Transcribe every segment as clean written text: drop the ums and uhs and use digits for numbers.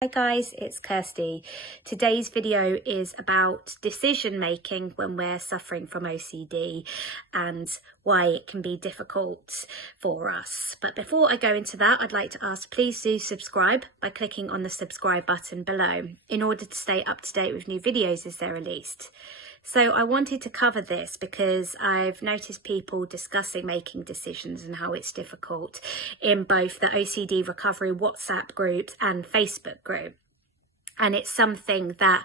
Hi guys, it's Kirsty. Today's video is about decision making when we're suffering from OCD and why it can be difficult for us. But before I go into that, I'd like to ask, please do subscribe by clicking on the subscribe button below in order to stay up to date with new videos as they're released. So I wanted to cover this because I've noticed people discussing making decisions and how it's difficult in both the OCD recovery WhatsApp groups and Facebook group. And it's something that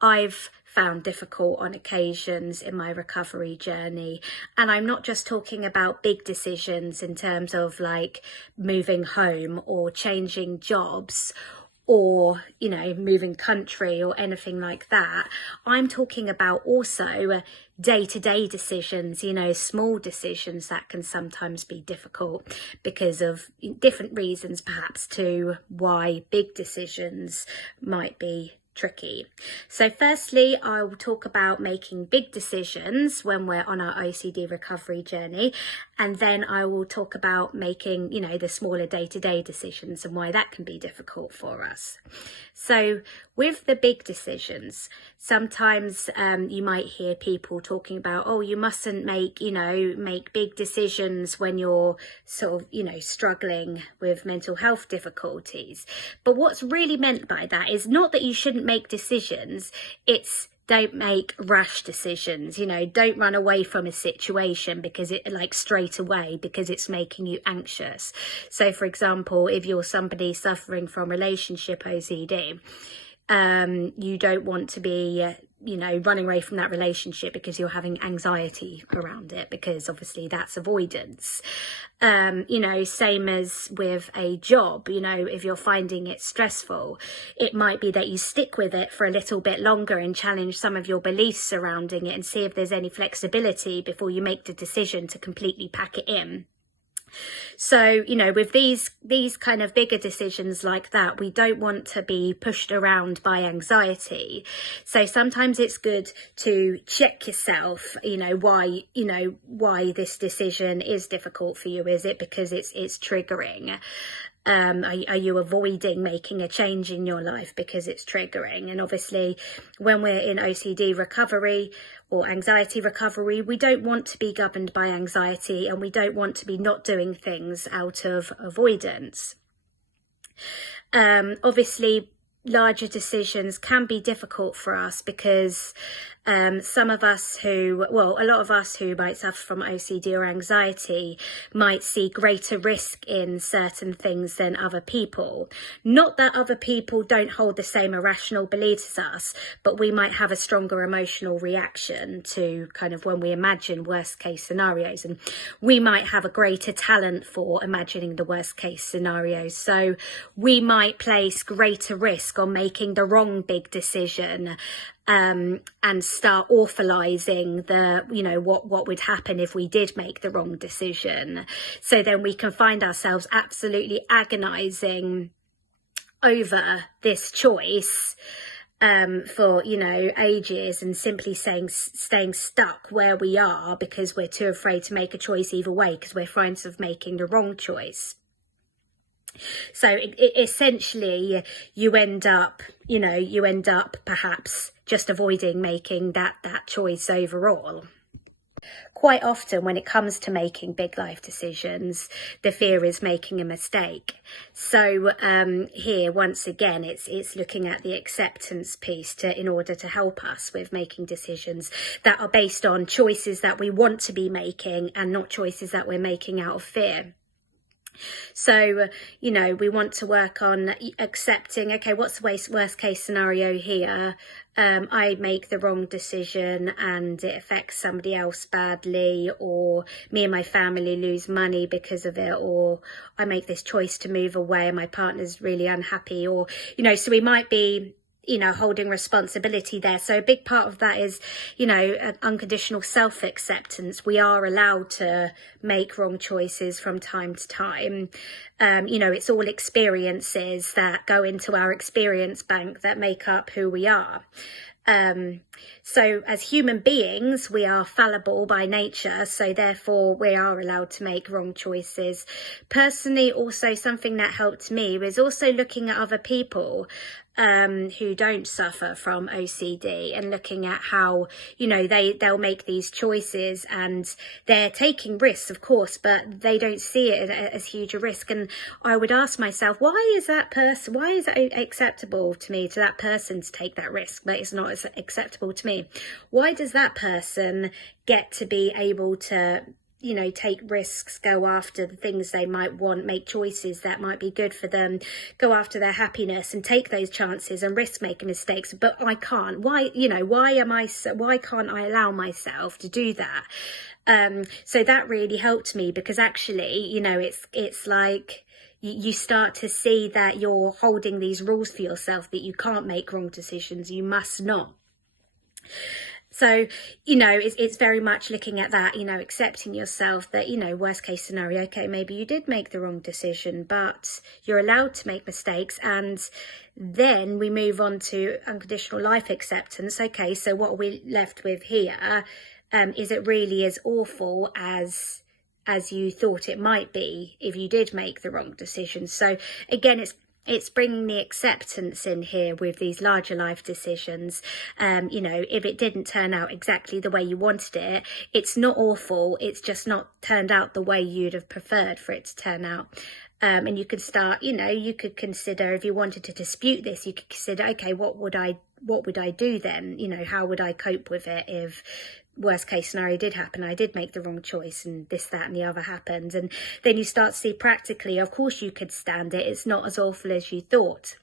I've found difficult on occasions in my recovery journey. And I'm not just talking about big decisions in terms of like moving home or changing jobs or, moving country or anything like that. I'm talking about also day-to-day decisions, small decisions that can sometimes be difficult because of different reasons, perhaps, to why big decisions might be tricky. So firstly, I will talk about making big decisions when we're on our OCD recovery journey, and then I will talk about making, the smaller day-to-day decisions and why that can be difficult for us. So with the big decisions, sometimes you might hear people talking about, oh, you mustn't make big decisions when you're sort of, struggling with mental health difficulties. But what's really meant by that is not that you shouldn't make decisions, it's don't make rash decisions, don't run away from a situation because straight away because it's making you anxious. So for example, if you're somebody suffering from relationship OCD, you don't want to be running away from that relationship because you're having anxiety around it, because obviously that's avoidance. Same as with a job, if you're finding it stressful, it might be that you stick with it for a little bit longer and challenge some of your beliefs surrounding it and see if there's any flexibility before you make the decision to completely pack it in. So, with these kind of bigger decisions like that, we don't want to be pushed around by anxiety. So sometimes it's good to check yourself, why this decision is difficult for you. Is it because it's triggering? Are you avoiding making a change in your life because it's triggering? And obviously, when we're in OCD recovery or anxiety recovery, we don't want to be governed by anxiety, and we don't want to be not doing things out of avoidance. Obviously, larger decisions can be difficult for us because a lot of us who might suffer from OCD or anxiety might see greater risk in certain things than other people. Not that other people don't hold the same irrational beliefs as us, but we might have a stronger emotional reaction to kind of when we imagine worst case scenarios, and we might have a greater talent for imagining the worst case scenarios. So we might place greater risk on making the wrong big decision, and start awfulizing what would happen if we did make the wrong decision. So then we can find ourselves absolutely agonizing over this choice for ages, and simply staying stuck where we are because we're too afraid to make a choice either way because we're frightened of making the wrong choice. So essentially you end up perhaps just avoiding making that choice overall. Quite often when it comes to making big life decisions, the fear is making a mistake. So here, once again, it's looking at the acceptance piece in order to help us with making decisions that are based on choices that we want to be making and not choices that we're making out of fear. So, we want to work on accepting, okay, what's the worst case scenario here? I make the wrong decision and it affects somebody else badly, or me and my family lose money because of it, or I make this choice to move away and my partner's really unhappy, or, so we might be holding responsibility there. So a big part of that is, unconditional self-acceptance. We are allowed to make wrong choices from time to time. It's all experiences that go into our experience bank that make up who we are. So as human beings, we are fallible by nature, so therefore we are allowed to make wrong choices. Personally, also something that helped me was also looking at other people who don't suffer from OCD and looking at how, you know, they'll make these choices and they're taking risks, of course, but they don't see it as huge a risk. And I would ask myself, why is it acceptable to me, to that person, to take that risk, but it's not as acceptable to me? Why does that person get to be able to, you know, take risks, go after the things they might want, make choices that might be good for them, go after their happiness and take those chances and risk making mistakes, but I can't? Why, you know, why can't I allow myself to do that? So that really helped me, because actually, you know, it's like you start to see that you're holding these rules for yourself, that you can't make wrong decisions, you must not. So, you know, it's very much looking at that, you know, accepting yourself, that, you know, worst case scenario, okay, maybe you did make the wrong decision, but you're allowed to make mistakes. And then we move on to unconditional life acceptance. Okay, so what are we left with here? Is it really as awful as you thought it might be if you did make the wrong decision? So again, it's bringing the acceptance in here with these larger life decisions. You know, if it didn't turn out exactly the way you wanted it, it's not awful. It's just not turned out the way you'd have preferred for it to turn out. And you could start, you know, you could consider, if you wanted to dispute this, you could consider, okay, what would I do then? You know, how would I cope with it if worst case scenario did happen, I did make the wrong choice and this, that and the other happened? And then you start to see practically, of course you could stand it, it's not as awful as you thought.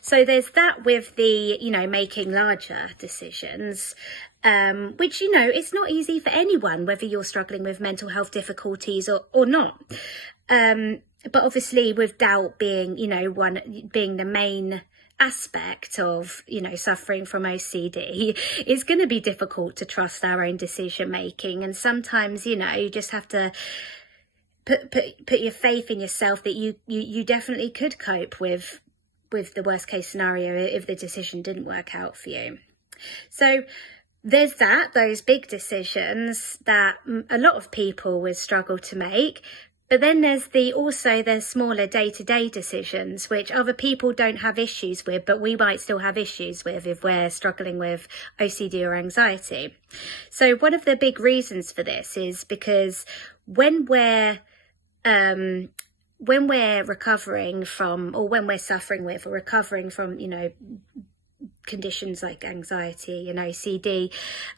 So there's that with the, you know, making larger decisions, which, you know, it's not easy for anyone, whether you're struggling with mental health difficulties or not. But obviously with doubt being, you know, being the main aspect of, you know, suffering from OCD, it's going to be difficult to trust our own decision making. And sometimes, you know, you just have to put your faith in yourself that you definitely could cope with the worst case scenario if the decision didn't work out for you. So there's those big decisions that a lot of people would struggle to make. But then there's also the smaller day-to-day decisions, which other people don't have issues with, but we might still have issues with if we're struggling with OCD or anxiety. So one of the big reasons for this is because when we're recovering from, or when we're suffering with or recovering from, you know, conditions like anxiety and OCD,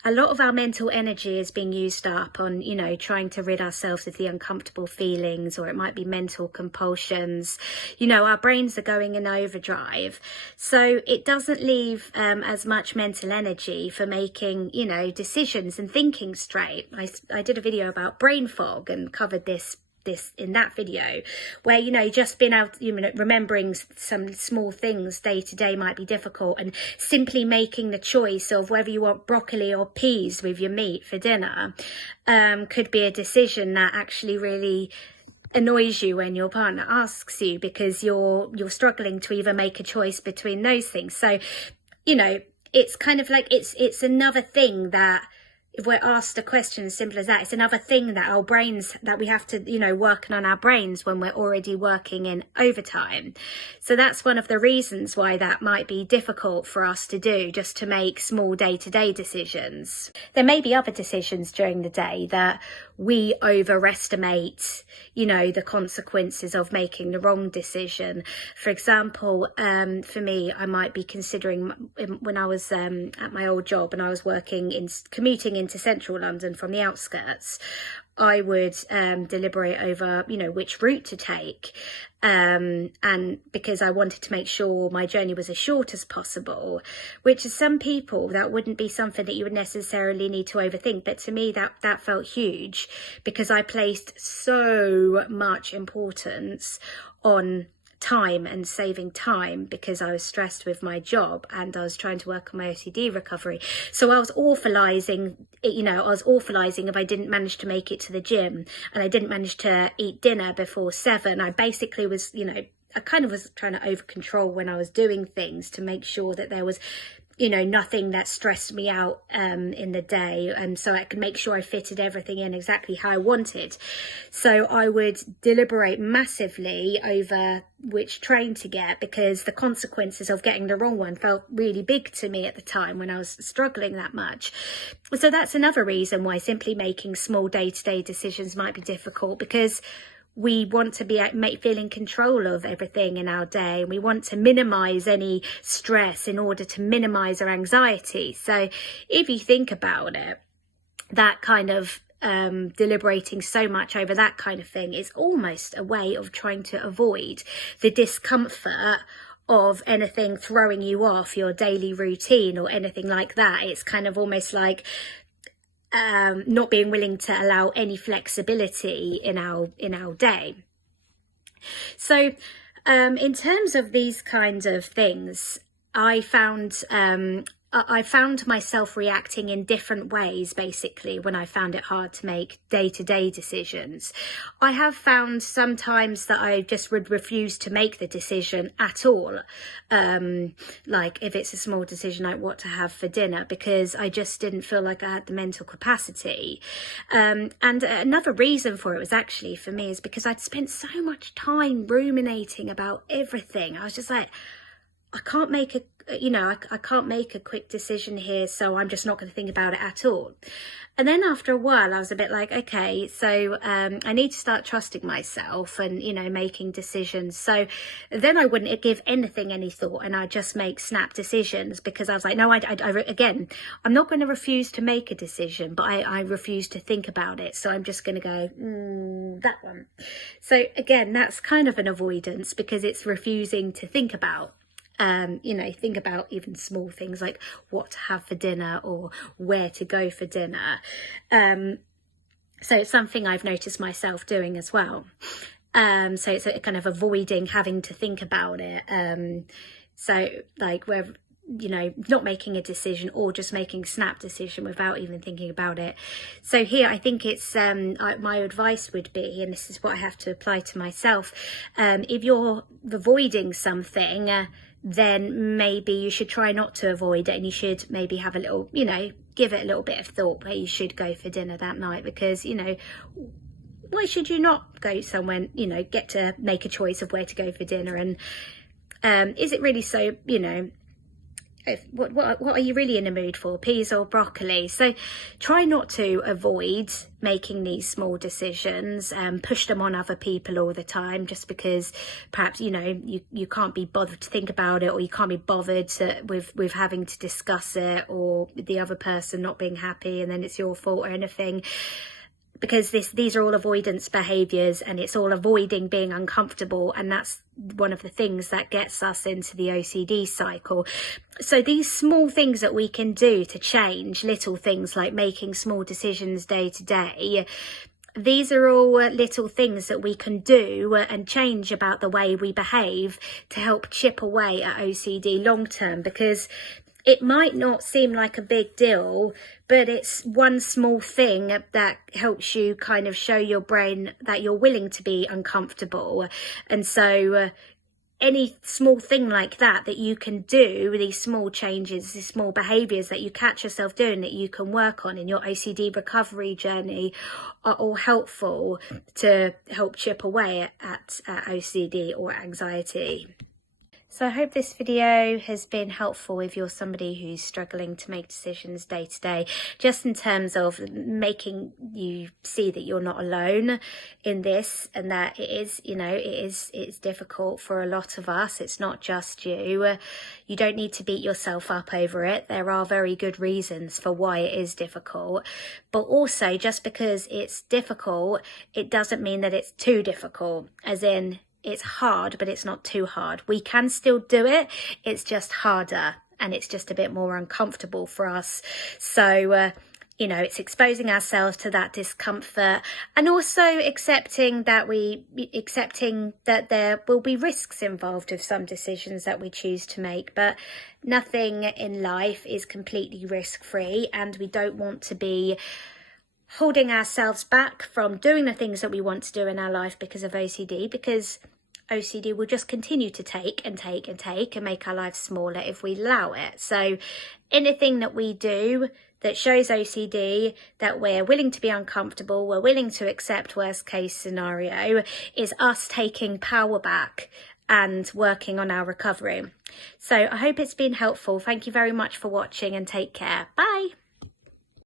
a lot of our mental energy is being used up on, you know, trying to rid ourselves of the uncomfortable feelings, or it might be mental compulsions. You know, our brains are going in overdrive, so it doesn't leave as much mental energy for making, you know, decisions and thinking straight. I did a video about brain fog and covered this in that video, where, you know, just being able to, you know, remembering some small things day to day might be difficult, and simply making the choice of whether you want broccoli or peas with your meat for dinner could be a decision that actually really annoys you when your partner asks you, because you're struggling to either make a choice between those things. So, you know, it's kind of like it's another thing that, if we're asked a question as simple as that, it's another thing that our brains, that we have to, you know, working on our brains when we're already working in overtime. So that's one of the reasons why that might be difficult for us to do, just to make small day-to-day decisions. There may be other decisions during the day that we overestimate, you know, the consequences of making the wrong decision. For example, for me, I might be considering, when I was at my old job and I was commuting into central London from the outskirts, I would deliberate over, you know, which route to take, and because I wanted to make sure my journey was as short as possible, which to some people that wouldn't be something that you would necessarily need to overthink, but to me that felt huge, because I placed so much importance on time and saving time, because I was stressed with my job and I was trying to work on my OCD recovery. So I was awfulizing, you know, if I didn't manage to make it to the gym and I didn't manage to eat dinner before 7. I basically was, you know, I kind of was trying to over control when I was doing things to make sure that there was you know, nothing that stressed me out in the day, and so I could make sure I fitted everything in exactly how I wanted. So I would deliberate massively over which train to get, because the consequences of getting the wrong one felt really big to me at the time when I was struggling that much. So that's another reason why simply making small day-to-day decisions might be difficult, because we want to feel in control of everything in our day. We want to minimize any stress in order to minimize our anxiety. So if you think about it, that kind of deliberating so much over that kind of thing is almost a way of trying to avoid the discomfort of anything throwing you off your daily routine or anything like that. It's kind of almost like not being willing to allow any flexibility in our day. So in terms of these kinds of things, I found myself reacting in different ways, basically, when I found it hard to make day-to-day decisions. I have found sometimes that I just would refuse to make the decision at all. Like if it's a small decision like what to have for dinner, because I just didn't feel like I had the mental capacity. And another reason for it was actually, for me, is because I'd spent so much time ruminating about everything. I was just like, I can't make I can't make a quick decision here, so I'm just not going to think about it at all. And then after a while, I was a bit like, okay, so I need to start trusting myself and, you know, making decisions. So then I wouldn't give anything any thought, and I'd just make snap decisions, because I was like, no, again, I'm not going to refuse to make a decision, but I refuse to think about it. So I'm just going to go, that one. So again, that's kind of an avoidance, because it's refusing to think about. Think about even small things like what to have for dinner or where to go for dinner. So it's something I've noticed myself doing as well. So it's a kind of avoiding having to think about it. So like where, you know, not making a decision or just making snap decision without even thinking about it. So here I think it's my advice would be, and this is what I have to apply to myself, if you're avoiding something, then maybe you should try not to avoid it, and you should maybe have a little, you know, give it a little bit of thought where you should go for dinner that night, because, you know, why should you not go somewhere, you know, get to make a choice of where to go for dinner? And is it really so, you know, what are you really in the mood for, peas or broccoli? So try not to avoid making these small decisions, push them on other people all the time, just because perhaps, you know, you can't be bothered to think about it, or you can't be bothered with having to discuss it, or the other person not being happy and then it's your fault or anything. Because these are all avoidance behaviours, and it's all avoiding being uncomfortable, and that's one of the things that gets us into the OCD cycle. So these small things that we can do to change, little things like making small decisions day to day, these are all little things that we can do and change about the way we behave to help chip away at OCD long term, because it might not seem like a big deal, but it's one small thing that helps you kind of show your brain that you're willing to be uncomfortable. And so any small thing like that you can do, these small changes, these small behaviours that you catch yourself doing that you can work on in your OCD recovery journey, are all helpful to help chip away at OCD or anxiety. So I hope this video has been helpful if you're somebody who's struggling to make decisions day to day, just in terms of making you see that you're not alone in this, and that it is, you know, it's difficult for a lot of us. It's not just you. You don't need to beat yourself up over it. There are very good reasons for why it is difficult. But also, just because it's difficult, it doesn't mean that it's too difficult, as in, it's hard, but it's not too hard. We can still do it. It's just harder, and it's just a bit more uncomfortable for us. So, you know, it's exposing ourselves to that discomfort, and also accepting that there will be risks involved with some decisions that we choose to make. But nothing in life is completely risk-free, and we don't want to be holding ourselves back from doing the things that we want to do in our life because of OCD, because OCD will just continue to take and take and take and make our lives smaller if we allow it. So anything that we do that shows OCD, that we're willing to be uncomfortable, we're willing to accept worst case scenario, is us taking power back and working on our recovery. So I hope it's been helpful. Thank you very much for watching and take care. Bye.